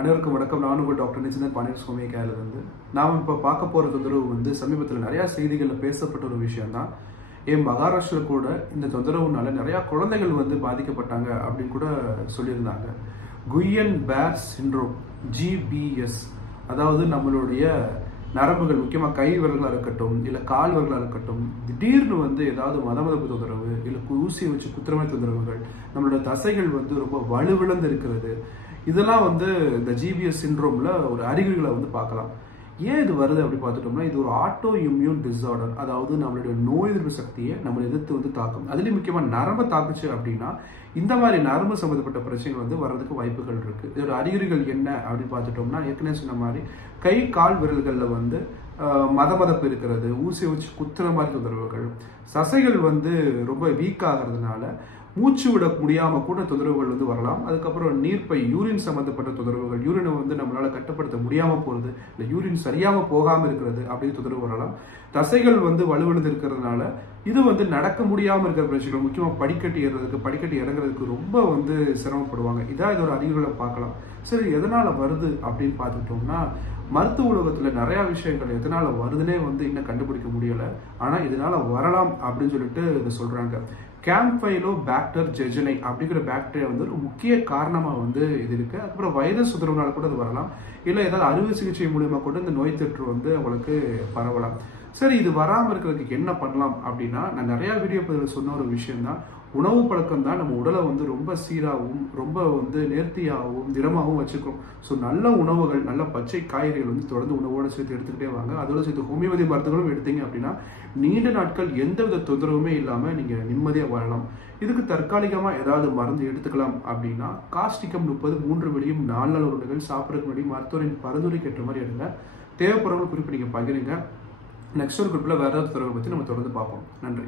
அனைவருக்கும் வணக்கம். நான் உங்கள் டாக்டர் நிச்சந்தன் பாண்டியசுவாமி கேலிருந்து. நாம் இப்போ பார்க்க போகிற தொந்தரவு சமீபத்தில் நிறையா செய்திகளில் பேசப்பட்ட ஒரு விஷயம் தான். மகாராஷ்டிரில் கூட இந்த தொந்தரவுனால நிறையா குழந்தைகள் பாதிக்கப்பட்டாங்க அப்படின்னு கூட சொல்லியிருந்தாங்க. குயன் பேர் சிண்ட்ரோம், GBS, அதாவது நம்மளுடைய நரம்புகள், முக்கியமாக கை விரல்களாக இருக்கட்டும் இல்லை கால் விரல்களாக இருக்கட்டும், திடீர்னு ஏதாவது மதமதப்பு தொந்தரவு இல்லை ஊசியை வச்சு குத்துறமை தொந்தரவுகள், நம்மளோட தசைகள் ரொம்ப வலுவிழந்து இருக்கிறது, இதெல்லாம் இந்த GBS சிண்ட்ரோம்ல ஒரு அறிகுறிகளை பார்க்கலாம். ஏன் இது வருது அப்படி பார்த்துட்டோம்னா, இது ஒரு ஆட்டோ இம்யூன் டிஸார்டர். அதாவது நம்மளுடைய நோய் எதிர்ப்பு சக்தியை நம்ம எதிர்த்து தாக்கும். அதுலேயும் முக்கியமாக நரம்பை தாக்குச்சு அப்படின்னா இந்த மாதிரி நரம்பு சம்மந்தப்பட்ட பிரச்சனைகள் வர்றதுக்கு வாய்ப்புகள் இருக்கு. இதோட அறிகுறிகள் என்ன அப்படின்னு பார்த்துட்டோம்னா, ஏற்கனவே சொன்ன மாதிரி கை கால் விரல்களில் மதமதப்பு இருக்கிறது, ஊசியை வச்சு குத்துற மாதிரி தொந்தரவுகள், தசைகள் ரொம்ப வீக் ஆகிறதுனால மூச்சு விட முடியாம கூட தொந்தரவுகள் வரலாம். அதுக்கப்புறம் நீர்ப்பை, யூரின் சம்பந்தப்பட்ட தொந்தரவுகள், யூரினை நம்மளால கட்டுப்படுத்த முடியாம போறது, இல்லை யூரின் சரியாம போகாம இருக்கிறது அப்படின்னு தொந்தரவு வரலாம். தசைகள் வலுவிழுந்து இருக்கிறதுனால இது நடக்க முடியாம இருக்கிற பிரச்சனைகள், முக்கியமா படிக்கட்டு ஏறுறதுக்கு படிக்கட்டு இறங்குறதுக்கு ரொம்ப சிரமப்படுவாங்க. இதான் இதோட அறிகுறிகளை பார்க்கலாம். சரி, எதனால வருது அப்படின்னு பார்த்துட்டோம்னா, மருத்துவ உலகத்துல நிறைய விஷயங்கள் எதனால வருதுன்னே இன்னும் கண்டுபிடிக்க முடியல. ஆனா இதனால வரலாம் அப்படின்னு சொல்லிட்டு இதை சொல்றாங்க. கேம்ஃபைலோபாக்டர் ஜெஜனை அப்படிங்கிற பாக்டீரியா ஒரு முக்கிய காரணமா இது இருக்கு. அதுக்கப்புறம் வைரஸ் தொந்தரவுனால கூட அது வரலாம், இல்லை ஏதாவது அறுவை சிகிச்சை மூலியமா கூட இந்த நோய் தொற்று அவங்களுக்கு பரவலாம். சரி, இது வராமல் இருக்கிறதுக்கு என்ன பண்ணலாம் அப்படின்னா, நான் நிறைய வீடியோ பதிவில் சொன்ன ஒரு விஷயம் தான், உணவு பழக்கம் தான் நம்ம உடலை ரொம்ப சீராகவும் ரொம்ப நேர்த்தியாகவும் திடமாகவும் வச்சுக்கும். ஸோ நல்ல உணவுகள், நல்ல பச்சை காய்கறிகள் தொடர்ந்து உணவோடு சேர்த்து எடுத்துக்கிட்டே வாங்க. அதோட சேர்த்து ஹோமியோபதி மருந்துகளும் எடுத்தீங்க அப்படின்னா நீண்ட நாட்கள் எந்தவித தொந்தரவுமே இல்லாமல் நீங்கள் நிம்மதியாக வாழலாம். இதுக்கு தற்காலிகமாக ஏதாவது மருந்து எடுத்துக்கலாம் அப்படின்னா, காஸ்டிகம் 30 3 வெளியும் 4 நாள் உருண்டைகள் சாப்பிட்றதுக்கு முன்னாடி மருத்துவரின் பரிந்துரைக்கு ஏற்ற மாதிரி எடுங்க. தேவைப்படுறவங்க குறிப்பு நீங்கள் பகிருங்க. நெக்ஸ்ட் ஒரு குரூப்பில் வேறு ஏதாவது தொந்தரவை பற்றி நம்ம தொடர்ந்து பார்ப்போம். நன்றி.